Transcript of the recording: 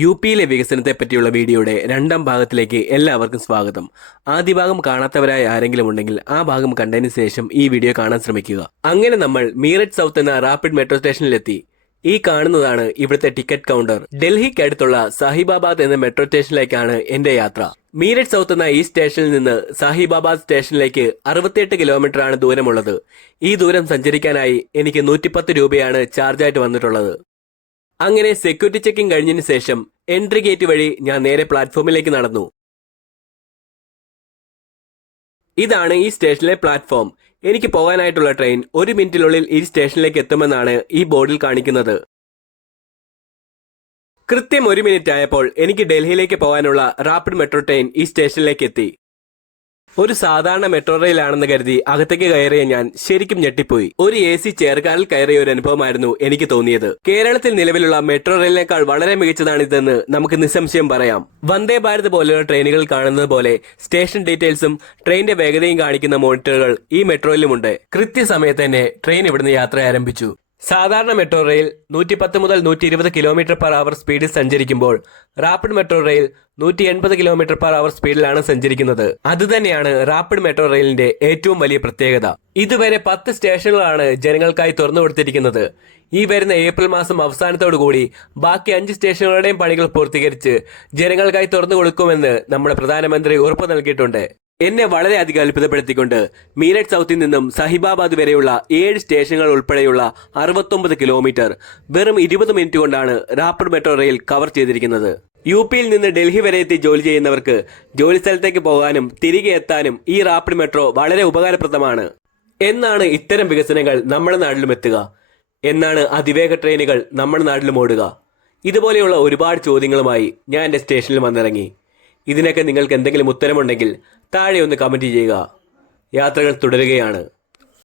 U പിയിലെ വികസനത്തെ പറ്റിയുള്ള വീഡിയോയുടെ രണ്ടാം ഭാഗത്തിലേക്ക് എല്ലാവർക്കും സ്വാഗതം. ആദ്യ ഭാഗം കാണാത്തവരായ ആരെങ്കിലും ഉണ്ടെങ്കിൽ ആ ഭാഗം കണ്ടതിന് ശേഷം ഈ വീഡിയോ കാണാൻ ശ്രമിക്കുക. അങ്ങനെ നമ്മൾ മീററ്റ് സൗത്ത് എന്ന റാപ്പിഡ് മെട്രോ സ്റ്റേഷനിലെത്തി. ഈ കാണുന്നതാണ് ഇവിടുത്തെ ടിക്കറ്റ് കൗണ്ടർ. ഡൽഹിക്ക് അടുത്തുള്ള സാഹിബാബാദ് എന്ന മെട്രോ സ്റ്റേഷനിലേക്കാണ് എന്റെ യാത്ര. മീററ്റ് സൗത്ത് എന്ന ഈ സ്റ്റേഷനിൽ നിന്ന് സാഹിബാബാദ് സ്റ്റേഷനിലേക്ക് 68 കിലോമീറ്റർ ആണ് ദൂരമുള്ളത്. ഈ ദൂരം സഞ്ചരിക്കാനായി എനിക്ക് 110 രൂപയാണ് ചാർജായിട്ട് വന്നിട്ടുള്ളത്. അങ്ങനെ സെക്യൂരിറ്റി ചെക്കിംഗ് കഴിഞ്ഞതിന് ശേഷം എൻട്രി ഗേറ്റ് വഴി ഞാൻ നേരെ പ്ലാറ്റ്ഫോമിലേക്ക് നടന്നു. ഇതാണ് ഈ സ്റ്റേഷനിലെ പ്ലാറ്റ്ഫോം. എനിക്ക് പോകാനായിട്ടുള്ള ട്രെയിൻ 1 മിനിറ്റിനുള്ളിൽ ഈ സ്റ്റേഷനിലേക്ക് എത്തുമെന്നാണ് ഈ ബോർഡിൽ കാണിക്കുന്നത്. കൃത്യം 1 മിനിറ്റ് ആയപ്പോൾ എനിക്ക് ഡൽഹിയിലേക്ക് പോകാനുള്ള റാപ്പിഡ് മെട്രോ ട്രെയിൻ ഈ സ്റ്റേഷനിലേക്ക് എത്തി. ഒരു സാധാരണ മെട്രോ റെയിലാണെന്ന് കരുതി അകത്തേക്ക് കയറിയ ഞാൻ ശരിക്കും ഞെട്ടിപ്പോയി. ഒരു AC ചെയർകാറിൽ കയറിയ ഒരു അനുഭവമായിരുന്നു എനിക്ക് തോന്നിയത്. കേരളത്തിൽ നിലവിലുള്ള മെട്രോ റെയിലിനേക്കാൾ വളരെ മികച്ചതാണിതെന്ന് നമുക്ക് നിസ്സംശയം പറയാം. വന്ദേ ഭാരത് പോലെയുള്ള ട്രെയിനുകൾ കാണുന്നത് പോലെ സ്റ്റേഷൻ ഡീറ്റെയിൽസും ട്രെയിനിന്റെ വേഗതയും കാണിക്കുന്ന മോണിറ്ററുകൾ ഈ മെട്രോയിലുമുണ്ട്. കൃത്യസമയത്ത് തന്നെ ട്രെയിൻ ഇവിടുന്ന് യാത്ര ആരംഭിച്ചു. സാധാരണ മെട്രോ റെയിൽ 110 മുതൽ 120 km/h സ്പീഡിൽ സഞ്ചരിക്കുമ്പോൾ റാപ്പിഡ് മെട്രോ റെയിൽ 180 km/h സ്പീഡിലാണ് സഞ്ചരിക്കുന്നത്. അതുതന്നെയാണ് റാപ്പിഡ് മെട്രോ റെയിലിന്റെ ഏറ്റവും വലിയ പ്രത്യേകത. ഇതുവരെ 10 സ്റ്റേഷനുകളാണ് ജനങ്ങൾക്കായി തുറന്നു കൊടുത്തിരിക്കുന്നത്. ഈ വരുന്ന ഏപ്രിൽ മാസം അവസാനത്തോടുകൂടി ബാക്കി 5 സ്റ്റേഷനുകളുടെയും പണികൾ പൂർത്തീകരിച്ച് ജനങ്ങൾക്കായി തുറന്നു കൊടുക്കുമെന്ന് നമ്മുടെ പ്രധാനമന്ത്രി ഉറപ്പു നൽകിയിട്ടുണ്ട്. എന്നെ വളരെയധികം അത്ഭുതപ്പെടുത്തിക്കൊണ്ട് മീററ്റ് സൗത്തിൽ നിന്നും സാഹിബാബാദ് വരെയുള്ള 7 സ്റ്റേഷനുകൾ ഉൾപ്പെടെയുള്ള 69 കിലോമീറ്റർ വെറും 20 മിനിറ്റ് കൊണ്ടാണ് റാപ്പിഡ് മെട്രോ റെയിൽ കവർ ചെയ്തിരിക്കുന്നത്. UPയിൽ നിന്ന് ഡൽഹി വരെ എത്തി ജോലി ചെയ്യുന്നവർക്ക് ജോലി സ്ഥലത്തേക്ക് പോകാനും തിരികെ എത്താനും ഈ റാപ്പിഡ് മെട്രോ വളരെ ഉപകാരപ്രദമാണ്. എന്നാണ് ഇത്തരം വികസനങ്ങൾ നമ്മുടെ നാട്ടിലും എത്തുക? എന്നാണ് അതിവേഗ ട്രെയിനുകൾ നമ്മുടെ നാട്ടിലും ഓടുക? ഇതുപോലെയുള്ള ഒരുപാട് ചോദ്യങ്ങളുമായി ഞാൻ എൻ്റെ സ്റ്റേഷനിൽ വന്നിറങ്ങി. ഇതിനൊക്കെ നിങ്ങൾക്ക് എന്തെങ്കിലും ഉത്തരമുണ്ടെങ്കിൽ താഴെ ഒന്ന് കമന്റ് ചെയ്യുക. യാത്രകൾ തുടരുകയാണ്.